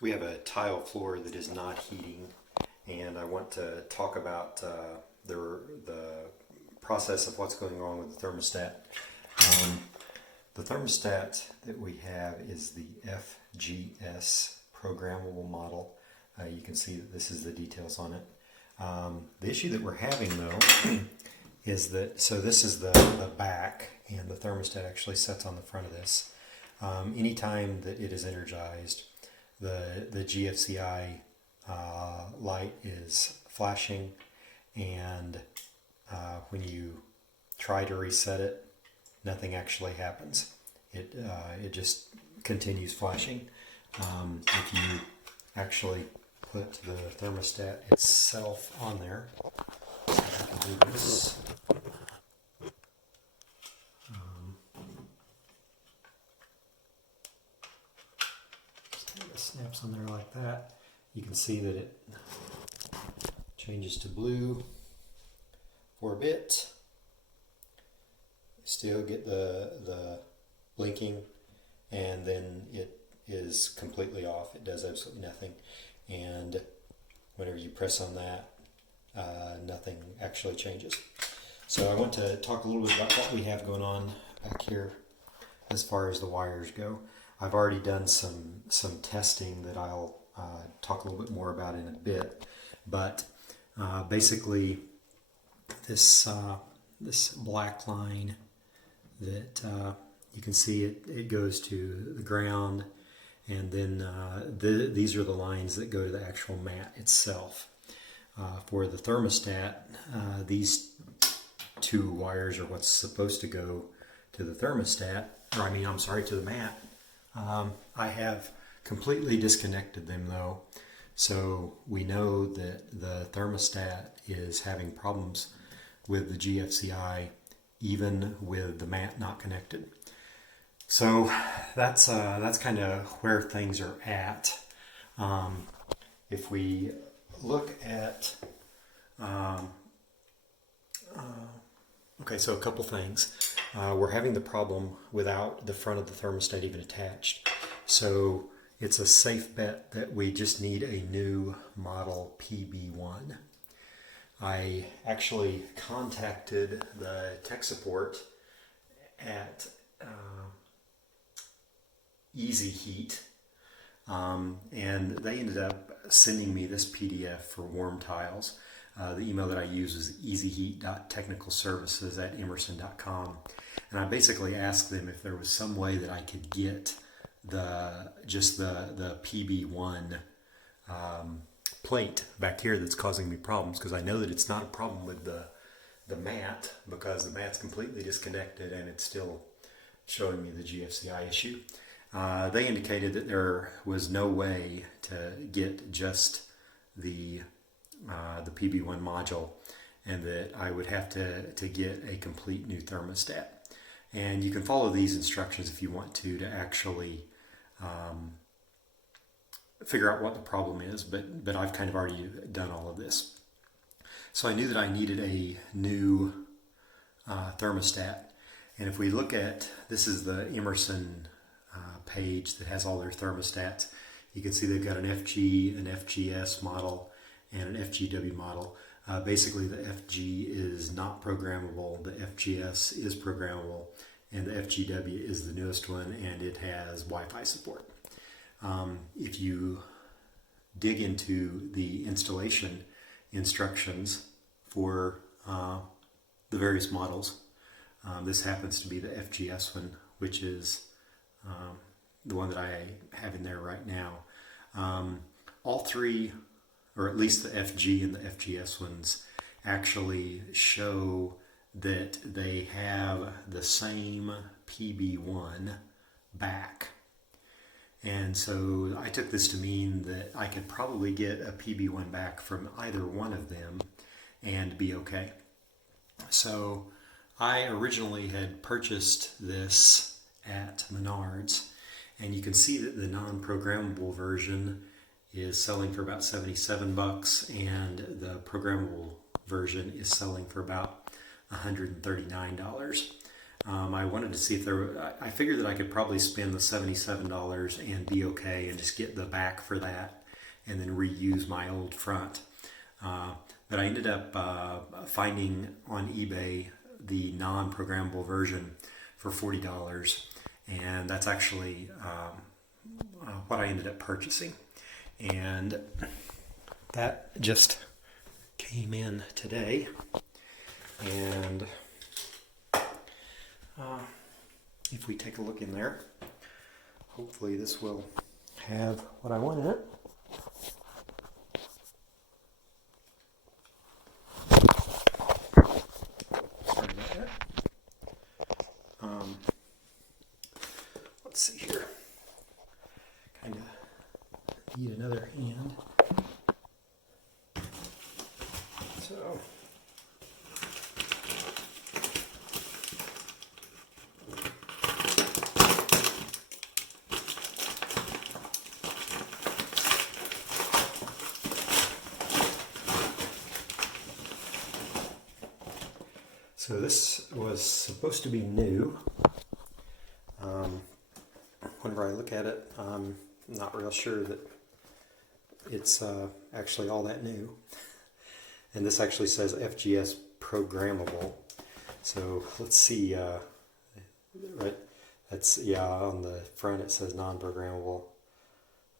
We have a tile floor that is not heating, and I want to talk about the process of what's going on with the thermostat. The thermostat that we have is the FGS programmable model. You can see that this is the details on it. The issue that we're having though is that, so this is the back, and the thermostat actually sets on the front of this. Anytime that it is energized, the GFCI light is flashing, and when you try to reset it, nothing actually happens. It just continues flashing. If you actually put the thermostat itself on there, so I can do this. It snaps on there like that. You can see that it changes to blue for a bit. Still get the blinking, and then it is completely off. It does absolutely nothing. And whenever you press on that, nothing actually changes. So I want to talk a little bit about what we have going on back here as far as the wires go. I've already done some testing that I'll talk a little bit more about in a bit, but basically this black line that you can see, it goes to the ground, and then these are the lines that go to the actual mat itself. For the thermostat, these two wires are what's supposed to go to the thermostat, or to the mat. I have completely disconnected them though, so we know that the thermostat is having problems with the GFCI even with the mat not connected. So that's kind of where things are at. If we look at okay, so a couple things. We're having the problem without the front of the thermostat even attached. So it's a safe bet that we just need a new model PB1. I actually contacted the tech support at Easy Heat, and they ended up sending me this PDF for warm tiles. The email that I use is easyheat.technicalservices@emerson.com, and I basically asked them if there was some way that I could get the PB1 plate back here that's causing me problems, because I know that it's not a problem with the mat, because the mat's completely disconnected and it's still showing me the GFCI issue. They indicated that there was no way to get just the PB1 module, and that I would have to get a complete new thermostat. And you can follow these instructions if you want to actually figure out what the problem is, but I've kind of already done all of this. So I knew that I needed a new thermostat, and if we look at, this is the Emerson page that has all their thermostats. You can see they've got an FG, an FGS model, and an FGW model. Basically the FG is not programmable, the FGS is programmable, and the FGW is the newest one, and it has Wi-Fi support. If you dig into the installation instructions for the various models, this happens to be the FGS one, which is the one that I have in there right now. All three, or at least the FG and the FGS ones, actually show that they have the same PB1 back. And so I took this to mean that I could probably get a PB1 back from either one of them and be okay. So I originally had purchased this at Menards, and you can see that the non-programmable version is selling for about $77, and the programmable version is selling for about $139. I wanted to see if I figured that I could probably spend the $77 and be okay and just get the back for that and then reuse my old front. But I ended up finding on eBay the non-programmable version for $40, and that's actually what I ended up purchasing. And that just came in today, and if we take a look in there, hopefully this will have what I want in it. Sorry about that. Let's see here. Kind of need another hand. So. So this was supposed to be new. Whenever I look at it, I'm not real sure that it's actually all that new. And this actually says FGS programmable. So let's see, right? That's, yeah, on the front it says non-programmable.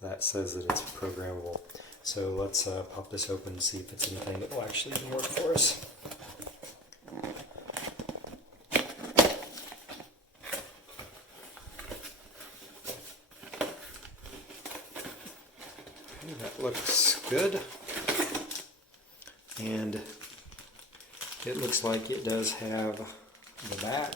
That says that it's programmable. So let's pop this open and see if it's anything that will actually even work for us. That looks good, and it looks like it does have the back.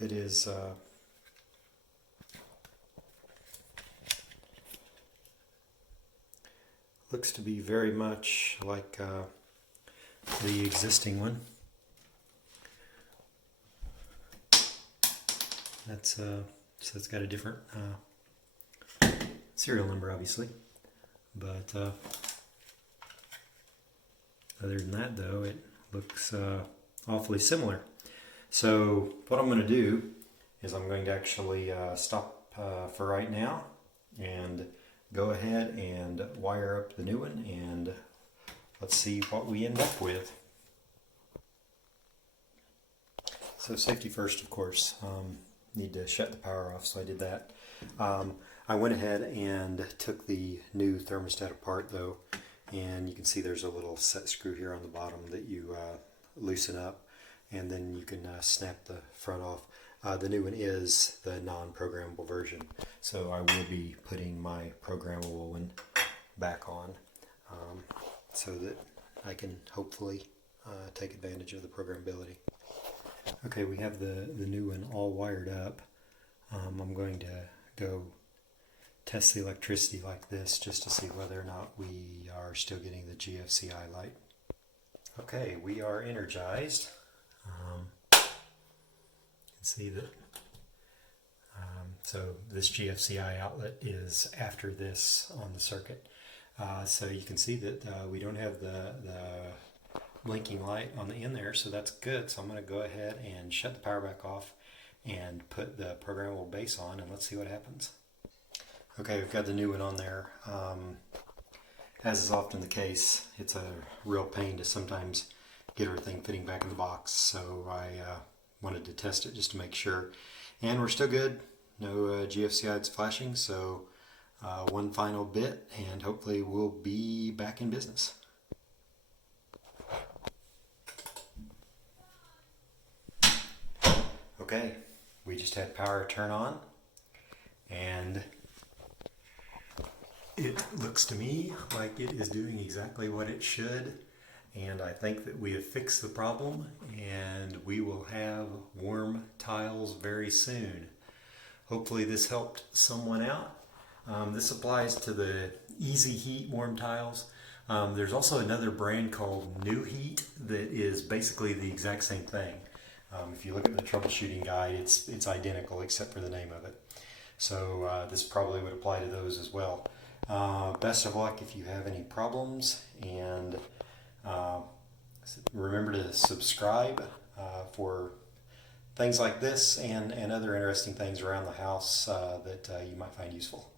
It is looks to be very much like the existing one. That's so it's got a different serial number, obviously, but other than that, though, it looks awfully similar. So what I'm going to do is I'm going to actually stop for right now and go ahead and wire up the new one, and let's see what we end up with. So safety first, of course. Need to shut the power off, so I did that. I went ahead and took the new thermostat apart, though, and you can see there's a little set screw here on the bottom that you loosen up, and then you can snap the front off. The new one is the non-programmable version, so I will be putting my programmable one back on so that I can hopefully take advantage of the programmability. Okay, we have the new one all wired up. I'm going to go test the electricity like this just to see whether or not we are still getting the GFCI light. Okay, we are energized. You can see that. So this GFCI outlet is after this on the circuit. So you can see that we don't have the blinking light on the end there, so that's good. So I'm going to go ahead and shut the power back off and put the programmable base on, and let's see what happens. Okay, we've got the new one on there. As is often the case, it's a real pain to sometimes get everything fitting back in the box, so I wanted to test it just to make sure. And we're still good. No GFCI's flashing, so one final bit and hopefully we'll be back in business. Okay, we just had power turn on, and it looks to me like it is doing exactly what it should, and I think that we have fixed the problem and we will have warm tiles very soon. Hopefully this helped someone out. This applies to the Easy Heat warm tiles. There's also another brand called New Heat that is basically the exact same thing. If you look at the troubleshooting guide, it's identical except for the name of it. So this probably would apply to those as well. Best of luck if you have any problems, and remember to subscribe for things like this and other interesting things around the house that you might find useful.